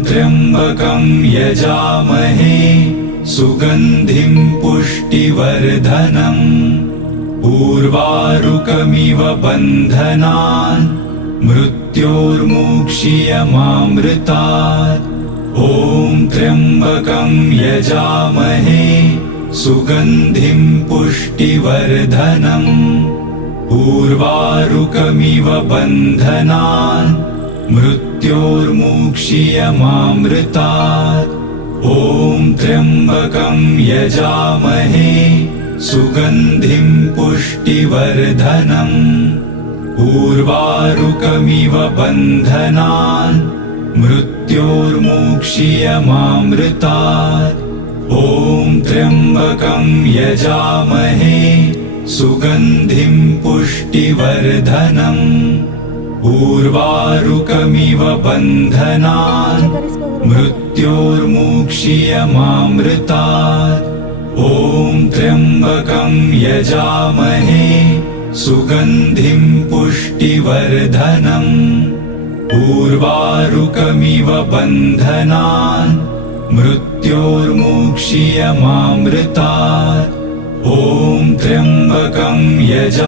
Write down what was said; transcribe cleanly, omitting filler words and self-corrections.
त्र्यम्बकं यजामहे सुगन्धिं पुष्टिवर्धनम् उर्वारुकमिव बन्धनान् मृत्योर्मुक्षीयमामृतात्। त्र्यम्बकं यजामहे सुगन्धिं पुष्टिवर्धनम् उर्वारुकमिव बन्धनान् मृत्योर्मुक्षीयमामृतात्। त्र्यम्बकं यजामहे सुगन्धिं पुष्टिवर्धनम् उर्वारुकमिव बन्धनान् मृत्योर्मुक्षीयमामृतात्। त्र्यम्बकं यजामहे सुगन्धिं पुष्टिवर्धनम् उर्वारुकमिव बन्धनान् मृत्योर्मुक्षीयमामृतात्। त्र्यम्बकं यजामहे सुगन्धिं पुष्टिवर्धनम् उर्वारुकमिव बन्धनान् मृत्योर्मुक्षीयमामृतात्। त्र्यम्बकं यजामहे